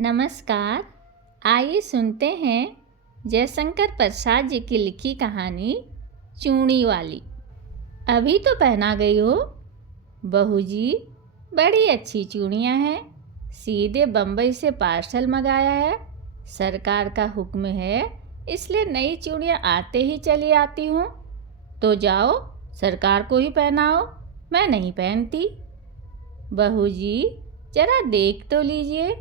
नमस्कार। आइए सुनते हैं जयशंकर प्रसाद जी की लिखी कहानी चूड़ी वाली। अभी तो पहना गई हो बहू जी, बड़ी अच्छी चूड़ियाँ हैं। सीधे बम्बई से पार्सल मंगाया है। सरकार का हुक्म है, इसलिए नई चूड़ियाँ आते ही चली आती हूँ। तो जाओ सरकार को ही पहनाओ, मैं नहीं पहनती। बहू जी जरा देख तो लीजिए,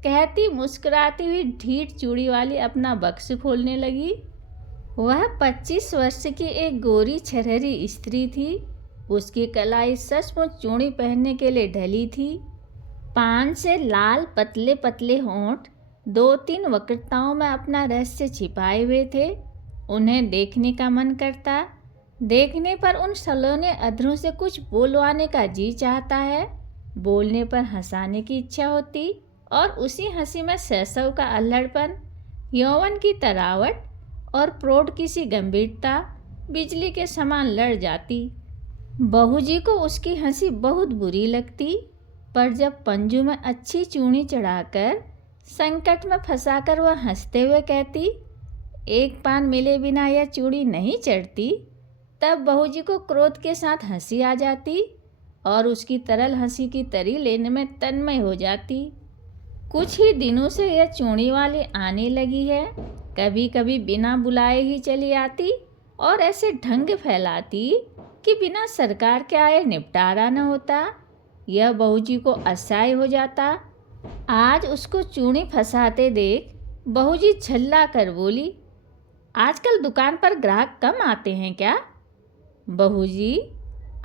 कहती मुस्कुराती हुई ढीठ चूड़ी वाली अपना बक्स खोलने लगी। वह 25 वर्ष की एक गोरी छरहरी स्त्री थी। उसकी कलाई सचमुच चूड़ी पहनने के लिए ढली थी। पान से लाल पतले पतले होंठ 2-3 वक्रताओं में अपना रहस्य छिपाए हुए थे। उन्हें देखने का मन करता। देखने पर उन सलोने अधरों से कुछ बोलवाने का जी चाहता है। बोलने पर हंसाने की इच्छा होती और उसी हंसी में शैशव का अल्हड़पन, यौवन की तरावट और प्रौढ़ की सी गंभीरता बिजली के समान लड़ जाती। बहू जी को उसकी हंसी बहुत बुरी लगती, पर जब पंजू में अच्छी चूड़ी चढ़ाकर संकट में फंसाकर वह हंसते हुए कहती, एक पान मिले बिना यह चूड़ी नहीं चढ़ती, तब बहू जी को क्रोध के साथ हंसी आ जाती और उसकी तरल हंसी की तरी लेने में तन्मय हो जाती। कुछ ही दिनों से यह चूड़ी वाली आने लगी है। कभी कभी बिना बुलाए ही चली आती और ऐसे ढंग फैलाती कि बिना सरकार के आए निपटारा न होता। यह बहू जी को असह्य हो जाता। आज उसको चूड़ी फंसाते देख बहू जी झल्ला कर बोली, आजकल दुकान पर ग्राहक कम आते हैं क्या? बहू जी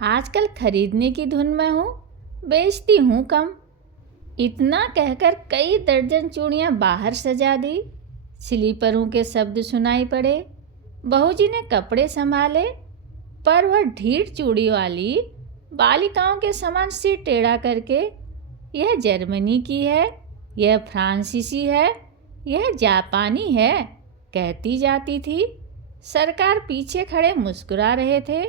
आजकल खरीदने की धुन में हूँ, बेचती हूँ कम। इतना कहकर कई दर्जन चूड़ियाँ बाहर सजा दी। स्लीपरों के शब्द सुनाई पड़े। बहू जी ने कपड़े संभाले, पर वह ढीठ चूड़ी वाली बालिकाओं के समान सिर टेढ़ा करके, यह जर्मनी की है, यह फ्रांसीसी है, यह जापानी है, कहती जाती थी। सरकार पीछे खड़े मुस्कुरा रहे थे।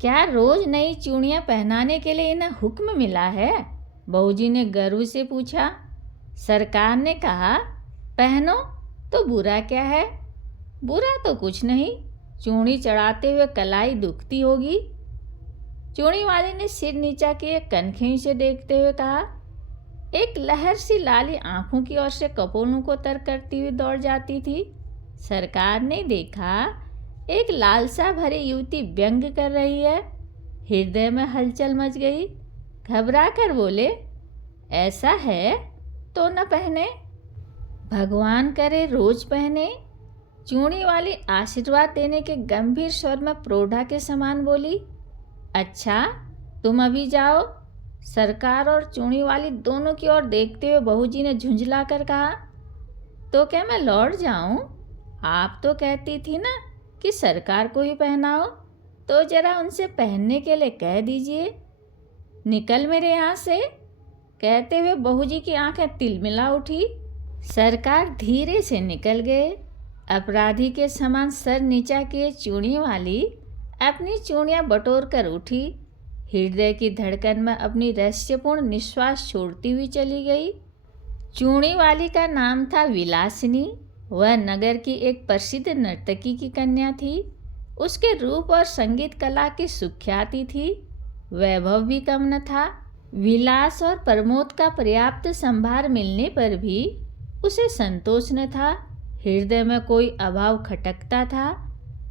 क्या रोज नई चूड़ियाँ पहनाने के लिए इन्हें हुक्म मिला है? बहू जी ने गर्व से पूछा। सरकार ने कहा, पहनो तो बुरा क्या है? बुरा तो कुछ नहीं, चूड़ी चढ़ाते हुए कलाई दुखती होगी। चूड़ी वाले ने सिर नीचा किए कनखी से देखते हुए कहा। एक लहर सी लाली आंखों की ओर से कपोलों को तर करती हुई दौड़ जाती थी। सरकार ने देखा एक लालसा भरी युवती व्यंग कर रही है। हृदय में हलचल मच गई। घबरा कर बोले, ऐसा है तो न पहने, भगवान करे रोज पहने। चूड़ी वाली आशीर्वाद देने के गंभीर स्वर में प्रौढ़ा के समान बोली, अच्छा तुम अभी जाओ। सरकार और चूड़ी वाली दोनों की ओर देखते हुए बहू जी ने झुंझला कर कहा, तो क्या मैं लौट जाऊं? आप तो कहती थी ना कि सरकार को ही पहनाओ, तो जरा उनसे पहनने के लिए कह दीजिए। निकल मेरे यहाँ से, कहते हुए बहू जी की आंखें तिलमिला उठी। सरकार धीरे से निकल गए। अपराधी के समान सर नीचा किए चूड़ी वाली अपनी चूड़ियाँ बटोर कर उठी। हृदय की धड़कन में अपनी रहस्यपूर्ण निश्वास छोड़ती हुई चली गई। चूड़ी वाली का नाम था विलासिनी। वह नगर की एक प्रसिद्ध नर्तकी की कन्या थी। उसके रूप और संगीत कला की सुख्याति थी। वैभव भी कम न था। विलास और प्रमोद का पर्याप्त संभार मिलने पर भी उसे संतोष न था। हृदय में कोई अभाव खटकता था।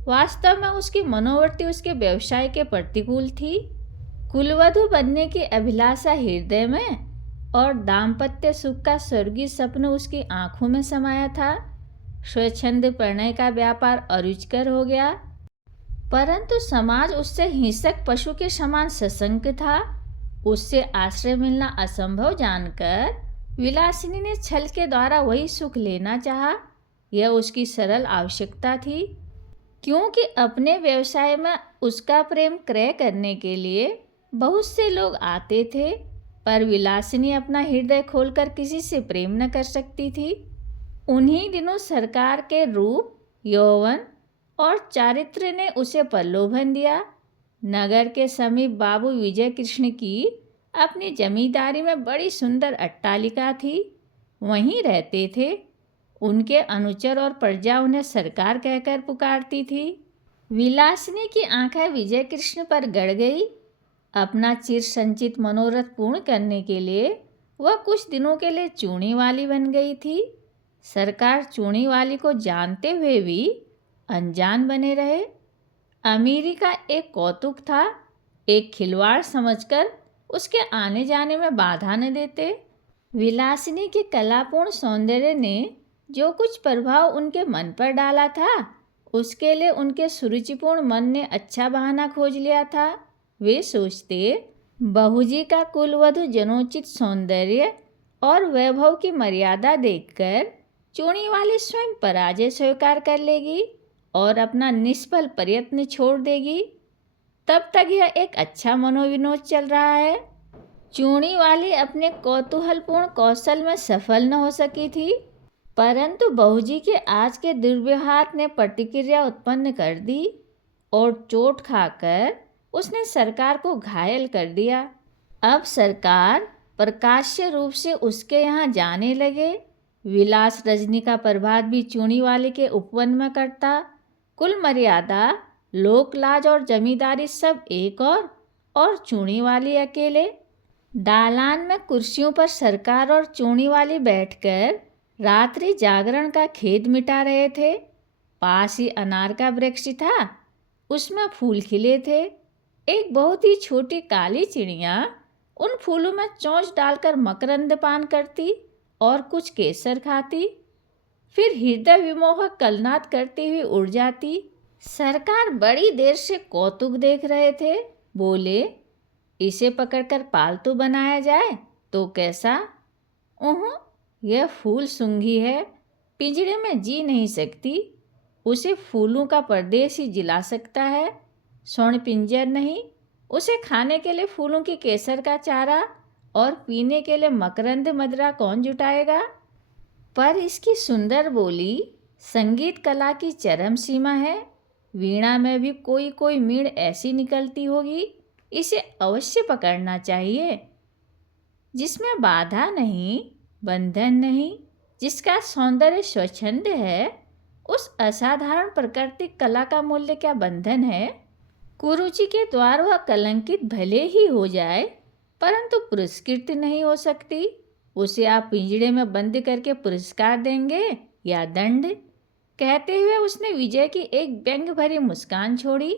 वास्तव में उसकी मनोवृत्ति उसके व्यवसाय के प्रतिकूल थी। कुलवधू बनने की अभिलाषा हृदय में और दाम्पत्य सुख का स्वर्गीय सपना उसकी आंखों में समाया था। स्वच्छंद प्रणय का व्यापार अरुचिकर हो गया, परंतु समाज उससे हिंसक पशु के समान सशंक था। उससे आश्रय मिलना असंभव जानकर विलासिनी ने छल के द्वारा वही सुख लेना चाहा। यह उसकी सरल आवश्यकता थी, क्योंकि अपने व्यवसाय में उसका प्रेम क्रय करने के लिए बहुत से लोग आते थे, पर विलासिनी अपना हृदय खोलकर किसी से प्रेम न कर सकती थी। उन्हीं दिनों सरकार के रूप, यौवन और चारित्र्य ने उसे प्रलोभन दिया। नगर के समीप बाबू विजय कृष्ण की अपनी जमींदारी में बड़ी सुंदर अट्टालिका थी। वहीं रहते थे। उनके अनुचर और प्रजा उन्हें सरकार कहकर पुकारती थी। विलासिनी की आंखें विजय कृष्ण पर गड़ गई। अपना चिर संचित मनोरथ पूर्ण करने के लिए वह कुछ दिनों के लिए चूड़ी वाली बन गई थी। सरकार चूड़ी वाली को जानते हुए भी अनजान बने रहे। अमीरी का एक कौतुक था, एक खिलवाड़ समझकर उसके आने जाने में बाधा न देते। विलासिनी के कलापूर्ण सौंदर्य ने जो कुछ प्रभाव उनके मन पर डाला था, उसके लिए उनके सुरुचिपूर्ण मन ने अच्छा बहाना खोज लिया था। वे सोचते, बहूजी का कुलवधु जनोचित सौंदर्य और वैभव की मर्यादा देखकर चूड़ी वाली स्वयं पराजय स्वीकार कर लेगी और अपना निष्फल प्रयत्न छोड़ देगी। तब तक यह एक अच्छा मनोविनोद चल रहा है। चूड़ी वाली अपने कौतूहलपूर्ण कौशल में सफल न हो सकी थी, परंतु बहूजी के आज के दुर्व्यवहार ने प्रतिक्रिया उत्पन्न कर दी और चोट खाकर उसने सरकार को घायल कर दिया। अब सरकार प्रकाश्य रूप से उसके यहाँ जाने लगे। विलास रजनी का प्रभात भी चूड़ी वाले के उपवन में करता। कुल मर्यादा, लोक लाज और जमींदारी सब एक और चूड़ी वाली अकेले। दालान में कुर्सियों पर सरकार और चूड़ी वाली बैठकर रात्रि जागरण का खेद मिटा रहे थे। पास ही अनार का वृक्ष था, उसमें फूल खिले थे। एक बहुत ही छोटी काली चिड़िया उन फूलों में चोंच डालकर मकरंद पान करती और कुछ केसर खाती, फिर हृदय विमोहक कलनाद करती हुई उड़ जाती। सरकार बड़ी देर से कौतुक देख रहे थे। बोले, इसे पकड़कर पालतू बनाया जाए तो कैसा? यह फूल सूंघी है, पिंजरे में जी नहीं सकती। उसे फूलों का परदेश ही जिला सकता है, स्वर्ण पिंजर नहीं। उसे खाने के लिए फूलों की केसर का चारा और पीने के लिए मकरंद मदिरा कौन जुटाएगा? पर इसकी सुंदर बोली संगीत कला की चरम सीमा है। वीणा में भी कोई कोई मीण ऐसी निकलती होगी, इसे अवश्य पकड़ना चाहिए, जिसमें बाधा नहीं, बंधन नहीं, जिसका सौंदर्य स्वच्छंद है। उस असाधारण प्राकृतिक कला का मूल्य क्या बंधन है? कुरुचि के द्वार वह कलंकित भले ही हो जाए, परंतु पुरस्कृत नहीं हो सकती। उसे आप पिंजड़े में बंद करके पुरस्कार देंगे या दंड? कहते हुए उसने विजय की एक व्यंग भरी मुस्कान छोड़ी।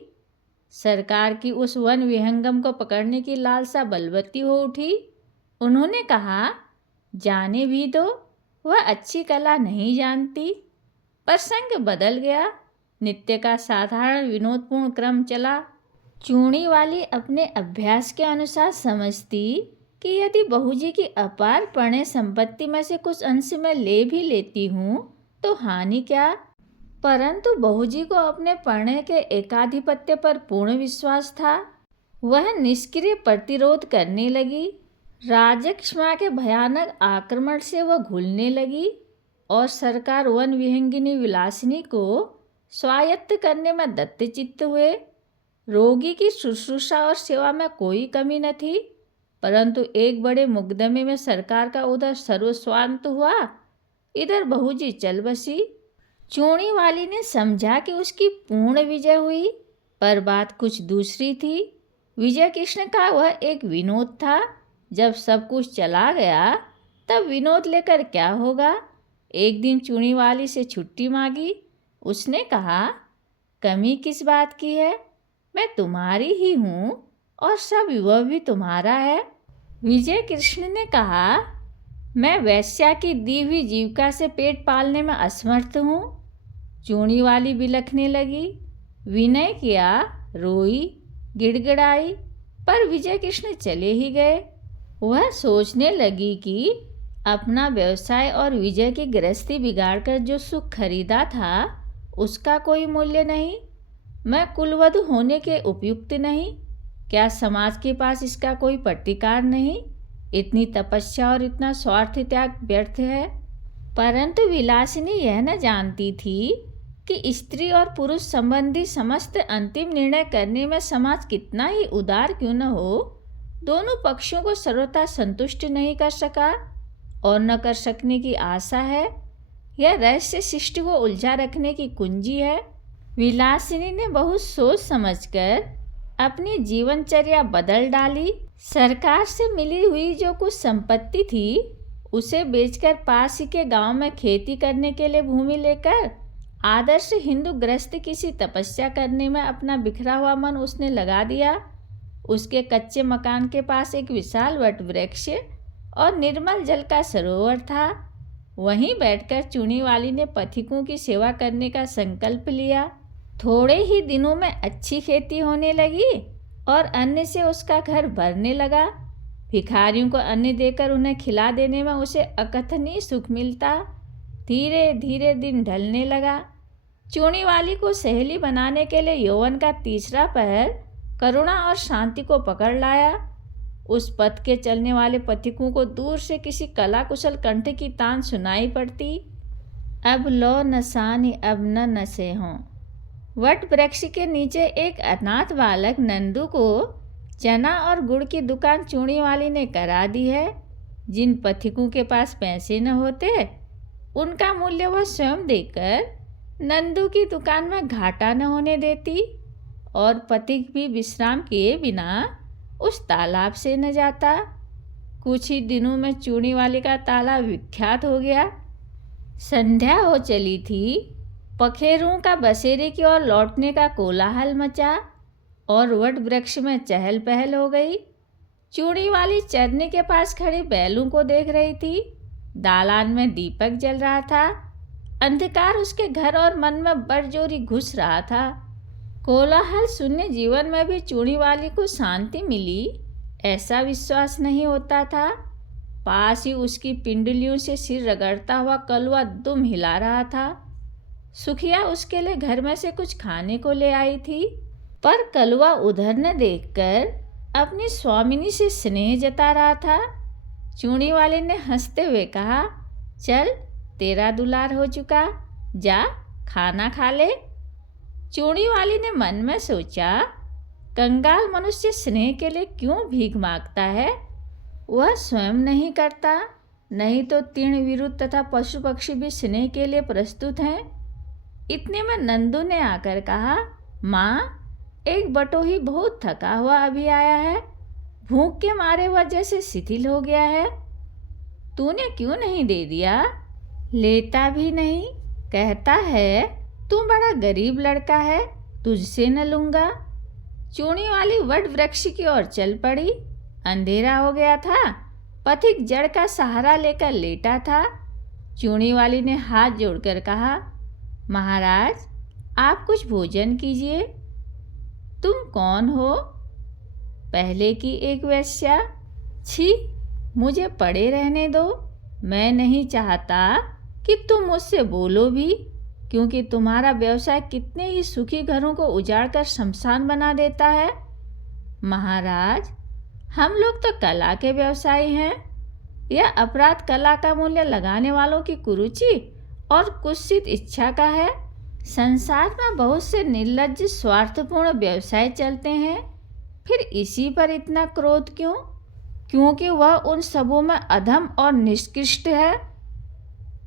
सरकार की उस वन विहंगम को पकड़ने की लालसा बलवती हो उठी। उन्होंने कहा, जाने भी दो, वह अच्छी कला नहीं जानती। प्रसंग बदल गया। नित्य का साधारण विनोदपूर्ण क्रम चला। चूड़ी वाली अपने अभ्यास के अनुसार समझती कि यदि बहूजी की अपार पणे संपत्ति में से कुछ अंश में ले भी लेती हूँ तो हानि क्या? परंतु बहूजी को अपने पणे के एकाधिपत्य पर पूर्ण विश्वास था। वह निष्क्रिय प्रतिरोध करने लगी। राजक्षमा के भयानक आक्रमण से वह घुलने लगी और सरकार वन विहंगिनी विलासिनी को स्वायत्त करने में दत्तचित्त हुए। रोगी की शुश्रूषा और सेवा में कोई कमी न थी, परंतु एक बड़े मुकदमे में सरकार का उधर सर्वस्वांत हुआ, इधर बहूजी चल बसी। चूड़ी वाली ने समझा कि उसकी पूर्ण विजय हुई, पर बात कुछ दूसरी थी। विजय कृष्ण का वह एक विनोद था। जब सब कुछ चला गया तब विनोद लेकर क्या होगा? एक दिन चूड़ी वाली से छुट्टी मांगी। उसने कहा, कमी किस बात की है? मैं तुम्हारी ही हूँ और सब वह भी तुम्हारा है। विजय कृष्ण ने कहा, मैं वैश्या की दी हुई जीविका से पेट पालने में असमर्थ हूँ। चूड़ी वाली बिलखने लगी। विनय किया, रोई, गिड़गिड़ाई, पर विजय कृष्ण चले ही गए। वह सोचने लगी कि अपना व्यवसाय और विजय की गृहस्थी बिगाड़कर जो सुख खरीदा था उसका कोई मूल्य नहीं। मैं कुलवधु होने के उपयुक्त नहीं। क्या समाज के पास इसका कोई प्रतिकार नहीं? इतनी तपस्या और इतना स्वार्थ त्याग व्यर्थ है। परंतु विलासिनी यह न जानती थी कि स्त्री और पुरुष संबंधी समस्त अंतिम निर्णय करने में समाज कितना ही उदार क्यों न हो, दोनों पक्षों को सर्वथा संतुष्ट नहीं कर सका और न कर सकने की आशा है? यह रहस्य शिष्ट को उलझा रखने की कुंजी है। विलासिनी ने बहुत सोच समझकर अपनी जीवनचर्या बदल डाली। सरकार से मिली हुई जो कुछ संपत्ति थी उसे बेचकर पास ही के गांव में खेती करने के लिए भूमि लेकर आदर्श हिंदू गृहस्थ किसी तपस्या करने में अपना बिखरा हुआ मन उसने लगा दिया। उसके कच्चे मकान के पास एक विशाल वट वृक्ष और निर्मल जल का सरोवर था। वहीं बैठकर चूनी वाली ने पथिकों की सेवा करने का संकल्प लिया। थोड़े ही दिनों में अच्छी खेती होने लगी और अन्न से उसका घर भरने लगा। भिखारियों को अन्न देकर उन्हें खिला देने में उसे अकथनीय सुख मिलता। धीरे धीरे दिन ढलने लगा। चूनी वाली को सहेली बनाने के लिए यौवन का तीसरा पहर करुणा और शांति को पकड़ लाया। उस पथ के चलने वाले पथिकों को दूर से किसी कला कुशल कंठ की तान सुनाई पड़ती। अब लो नसानी अब न नशे हों। वट वृक्ष के नीचे एक अनाथ बालक नंदू को चना और गुड़ की दुकान चूनी वाली ने करा दी है। जिन पथिकों के पास पैसे न होते उनका मूल्य वह स्वयं देकर नंदू की दुकान में घाटा न होने देती और पथिक भी विश्राम किए बिना उस तालाब से न जाता। कुछ ही दिनों में चूनी वाली का तालाब विख्यात हो गया। संध्या हो चली थी। पखेरुओं का बसेरे की ओर लौटने का कोलाहल मचा और वट वृक्ष में चहल पहल हो गई। चूड़ी वाली चरने के पास खड़े बैलों को देख रही थी। दालान में दीपक जल रहा था। अंधकार उसके घर और मन में बड़जोरी घुस रहा था। कोलाहल शून्य जीवन में भी चूड़ी वाली को शांति मिली ऐसा विश्वास नहीं होता था। पास ही उसकी पिंडलियों से सिर रगड़ता हुआ कलवा दुम हिला रहा था। सुखिया उसके लिए घर में से कुछ खाने को ले आई थी, पर कलवा उधर न देखकर अपनी स्वामिनी से स्नेह जता रहा था। चूड़ी वाले ने हंसते हुए कहा, चल तेरा दुलार हो चुका, जा खाना खा ले। चूड़ी वाली ने मन में सोचा, कंगाल मनुष्य स्नेह के लिए क्यों भीख मांगता है? वह स्वयं नहीं करता, नहीं तो तीर्ण विरुद्ध तथा पशु पक्षी भी स्नेह के लिए प्रस्तुत हैं। इतने में नंदू ने आकर कहा, माँ, एक बटोही बहुत थका हुआ अभी आया है। भूख के मारे वह जैसे शिथिल हो गया है। तूने क्यों नहीं दे दिया? लेता भी नहीं, कहता है तू बड़ा गरीब लड़का है, तुझसे न लूँगा। चूड़ी वाली वट वृक्ष की ओर चल पड़ी। अंधेरा हो गया था। पथिक जड़ का सहारा लेकर लेटा था। चूड़ी वाली ने हाथ जोड़कर कहा, महाराज, आप कुछ भोजन कीजिए। तुम कौन हो? पहले की एक वेश्या। छी, मुझे पड़े रहने दो। मैं नहीं चाहता कि तुम मुझसे बोलो भी, क्योंकि तुम्हारा व्यवसाय कितने ही सुखी घरों को उजाड़कर शमशान बना देता है। महाराज, हम लोग तो कला के व्यवसायी हैं। यह अपराध कला का मूल्य लगाने वालों की कुरुचि और कुत्सित इच्छा का है। संसार में बहुत से निर्लज्ज स्वार्थपूर्ण व्यवसाय चलते हैं, फिर इसी पर इतना क्रोध क्यों? क्योंकि वह उन सबों में अधम और निष्कृष्ट है।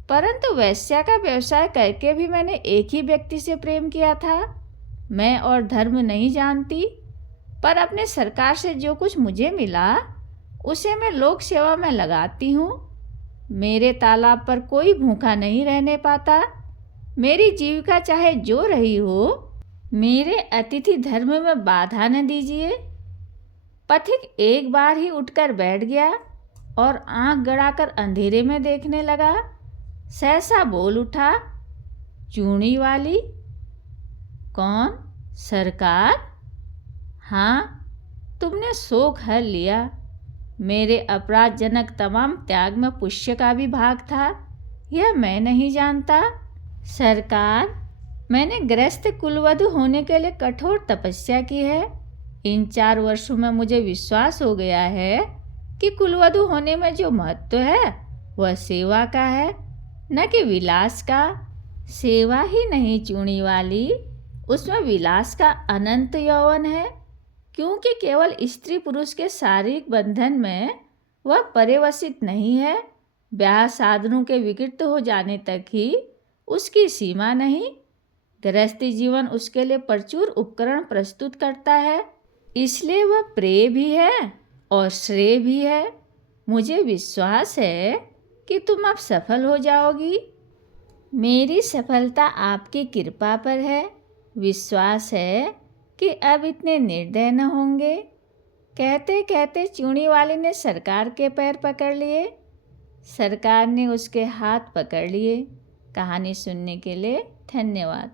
परंतु वैश्या का व्यवसाय करके भी मैंने एक ही व्यक्ति से प्रेम किया था। मैं और धर्म नहीं जानती, पर अपने सरकार से जो कुछ मुझे मिला उसे मैं लोक सेवा में लगाती हूँ। मेरे तालाब पर कोई भूखा नहीं रहने पाता। मेरी जीविका चाहे जो रही हो, मेरे अतिथि धर्म में बाधा न दीजिए। पथिक एक बार ही उठकर बैठ गया और आंख गड़ाकर अंधेरे में देखने लगा। सहसा बोल उठा, चूड़ी वाली? कौन? सरकार? हाँ, तुमने शोक हर लिया। मेरे अपराधजनक तमाम त्याग में पुष्य का भी भाग था, यह मैं नहीं जानता। सरकार, मैंने गृहस्थ कुलवधू होने के लिए कठोर तपस्या की है। इन 4 वर्षों में मुझे विश्वास हो गया है कि कुलवधू होने में जो महत्व है वह सेवा का है, न कि विलास का। सेवा ही नहीं चूड़ी वाली, उसमें विलास का अनंत यौवन है, क्योंकि केवल स्त्री पुरुष के शारीरिक बंधन में वह पर्यवसित नहीं है, ब्याह साधनों के विकृत हो जाने तक ही उसकी सीमा नहीं। गृहस्थी जीवन उसके लिए प्रचुर उपकरण प्रस्तुत करता है, इसलिए वह प्रेय भी है और श्रेय भी है। मुझे विश्वास है कि तुम अब सफल हो जाओगी। मेरी सफलता आपकी कृपा पर है। विश्वास है कि अब इतने निर्दय न होंगे। कहते कहते चूड़ी वाले ने सरकार के पैर पकड़ लिए। सरकार ने उसके हाथ पकड़ लिए। कहानी सुनने के लिए धन्यवाद।